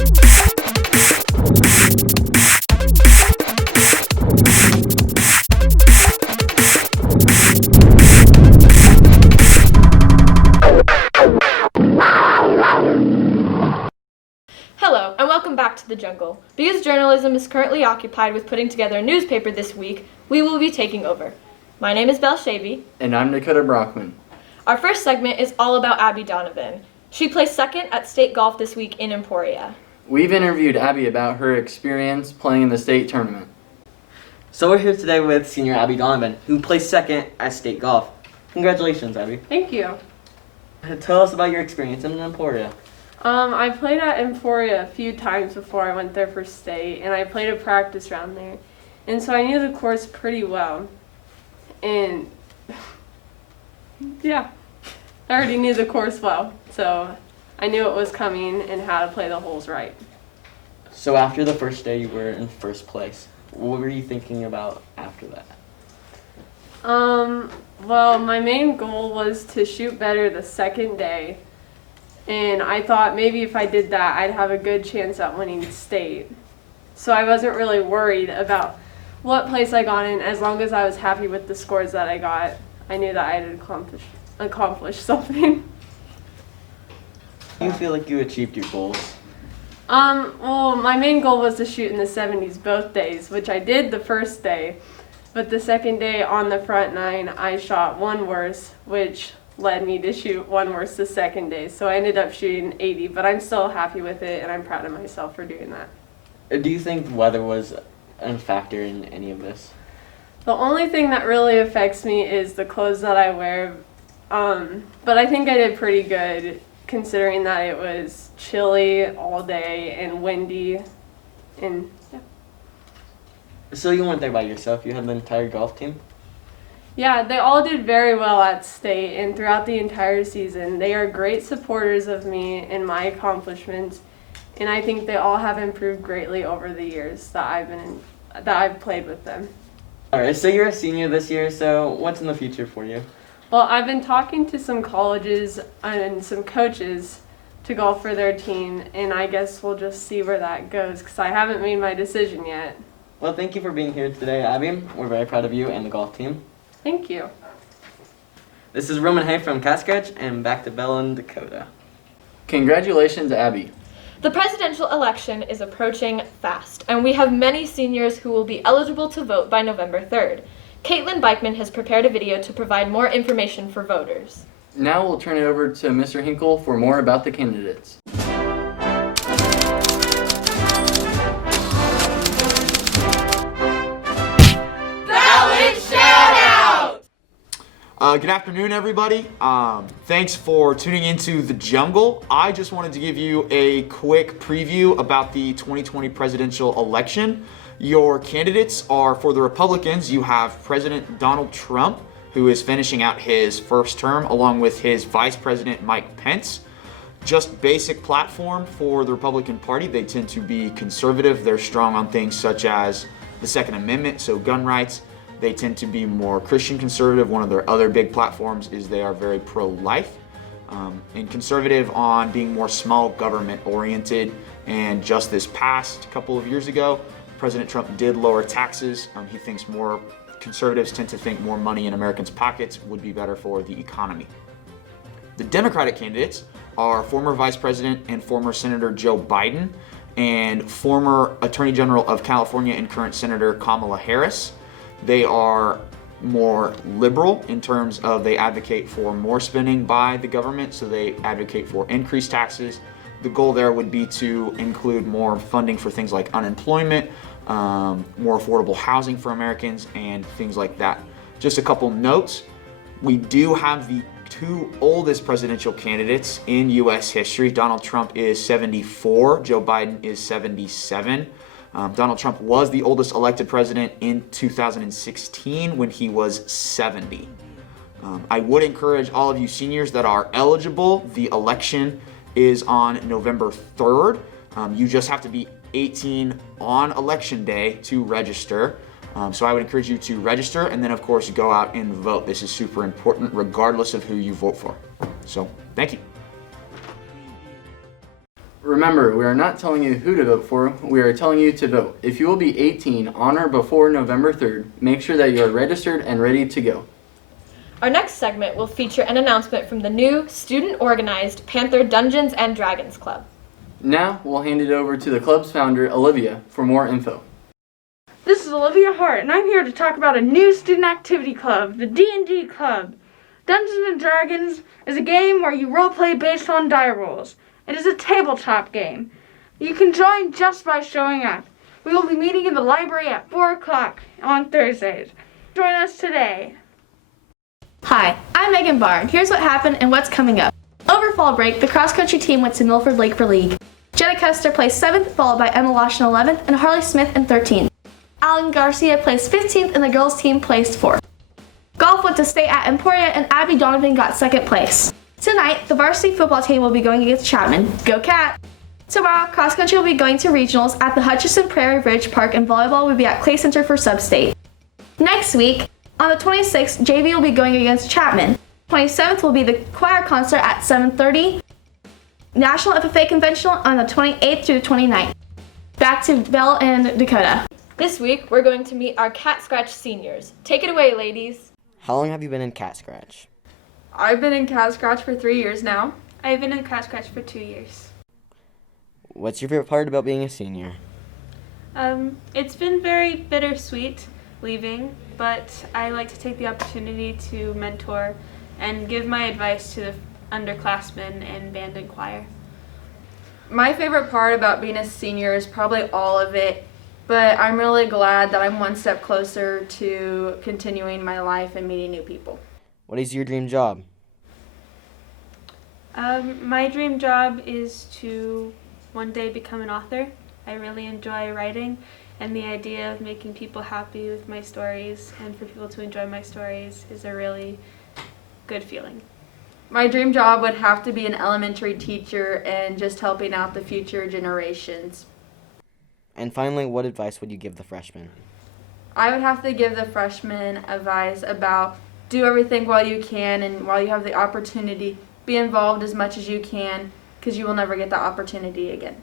Hello, and welcome back to The Jungle. Because journalism is currently occupied with putting together a newspaper this week, we will be taking over. My name is Belle Shavy. And I'm Dakota Brockman. Our first segment is all about Abby Donovan. She placed second at state golf this week in Emporia. We've interviewed Abby about her experience playing in the state tournament. So we're here today with senior Abby Donovan, who placed second at state golf. Congratulations, Abby. Thank you. Tell us about your experience in Emporia. I played at Emporia a few times before I went there for state, and I played a practice round there. And so I knew the course pretty well. And yeah, I already knew the course well. So I knew what was coming and how to play the holes right. So after the first day, you were in first place. What were you thinking about after that? Well, my main goal was to shoot better the second day. And I thought maybe if I did that, I'd have a good chance at winning state. So I wasn't really worried about what place I got in. As long as I was happy with the scores that I got, I knew that I had accomplished something. Do you feel like you achieved your goals? Well, my main goal was to shoot in the 70s both days, which I did the first day. But the second day on the front nine, I shot one worse, which led me to shoot one worse the second day. So I ended up shooting 80, but I'm still happy with it, and I'm proud of myself for doing that. Do you think weather was a factor in any of this? The only thing that really affects me is the clothes that I wear. But I think I did pretty good considering that it was chilly all day and windy. And yeah. So you weren't there by yourself, you had the entire golf team? Yeah, they all did very well at state and throughout the entire season. They are great supporters of me and my accomplishments, and I think they all have improved greatly over the years that I've played with them. Alright, so you're a senior this year, so what's in the future for you? Well, I've been talking to some colleges and some coaches to golf for their team, and I guess we'll just see where that goes because I haven't made my decision yet. Well, thank you for being here today, Abby. We're very proud of you and the golf team. Thank you. This is Roman Hay from Cascadge, and back to Bella and Dakota. Congratulations, Abby. The presidential election is approaching fast, and we have many seniors who will be eligible to vote by November 3rd. Caitlin Beichman has prepared a video to provide more information for voters. Now we'll turn it over to Mr. Hinkle for more about the candidates. Good afternoon, everybody. Thanks for tuning into The Jungle. I just wanted to give you a quick preview about the 2020 presidential election. Your candidates are, for the Republicans, you have President Donald Trump, who is finishing out his first term, along with his Vice President Mike Pence. Just basic platform for the Republican Party. They tend to be conservative. They're strong on things such as the Second Amendment, so gun rights. They tend to be more Christian conservative. One of their other big platforms is they are very pro-life and conservative on being more small government oriented. And just this past couple of years ago, President Trump did lower taxes. He thinks more conservatives tend to think more money in Americans' pockets would be better for the economy. The Democratic candidates are former Vice President and former Senator Joe Biden and former Attorney General of California and current Senator Kamala Harris. They are more liberal in terms of they advocate for more spending by the government, so they advocate for increased taxes. The goal there would be to include more funding for things like unemployment, more affordable housing for Americans, and things like that. Just a couple notes. We do have the two oldest presidential candidates in U.S. history. Donald Trump is 74, Joe Biden is 77. Donald Trump was the oldest elected president in 2016 when he was 70. I would encourage all of you seniors that are eligible. The election is on November 3rd. You just have to be 18 on election day to register. So I would encourage you to register and then, of course, go out and vote. This is super important regardless of who you vote for. So, thank you. Remember, we are not telling you who to vote for, we are telling you to vote. If you will be 18 on or before November 3rd, make sure that you are registered and ready to go. Our next segment will feature an announcement from the new student-organized Panther Dungeons and Dragons Club. Now, we'll hand it over to the club's founder, Olivia, for more info. This is Olivia Hart, and I'm here to talk about a new student activity club, the D&D Club. Dungeons and Dragons is a game where you roleplay based on die rolls. It is a tabletop game. You can join just by showing up. We will be meeting in the library at 4 o'clock on Thursdays. Join us today. Hi, I'm Megan Barr, and here's what happened and what's coming up. Over fall break, the cross-country team went to Milford Lake for league. Jenna Custer placed 7th, followed by Emma Losh in 11th, and Harley Smith in 13th. Alan Garcia placed 15th, and the girls' team placed 4th. Golf went to state at Emporia, and Abby Donovan got 2nd place. Tonight, the varsity football team will be going against Chapman. Go Cat! Tomorrow, cross-country will be going to regionals at the Hutchinson Prairie Ridge Park, and volleyball will be at Clay Center for sub-state. Next week, on the 26th, JV will be going against Chapman. 27th will be the choir concert at 7:30. National FFA Conventional on the 28th through the 29th. Back to Belle and Dakota. This week, we're going to meet our Cat Scratch seniors. Take it away, ladies. How long have you been in Cat Scratch? I've been in Cat Scratch for 3 years now. I've been in Cat Scratch for 2 years. What's your favorite part about being a senior? It's been very bittersweet leaving, but I like to take the opportunity to mentor and give my advice to the underclassmen in band and choir. My favorite part about being a senior is probably all of it, but I'm really glad that I'm one step closer to continuing my life and meeting new people. What is your dream job? My dream job is to one day become an author. I really enjoy writing, and the idea of making people happy with my stories and for people to enjoy my stories is a really good feeling. My dream job would have to be an elementary teacher and just helping out the future generations. And finally, what advice would you give the freshmen? I would have to give the freshmen advice about do everything while you can, and while you have the opportunity, be involved as much as you can, because you will never get that opportunity again.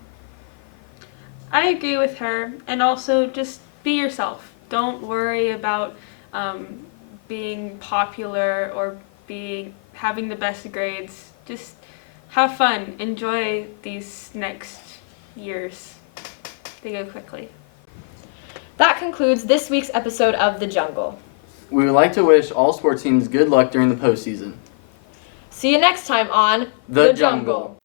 I agree with her, and also just be yourself. Don't worry about being popular or having the best grades. Just have fun. Enjoy these next years. They go quickly. That concludes this week's episode of The Jungle. We would like to wish all sports teams good luck during the postseason. See you next time on The Jungle.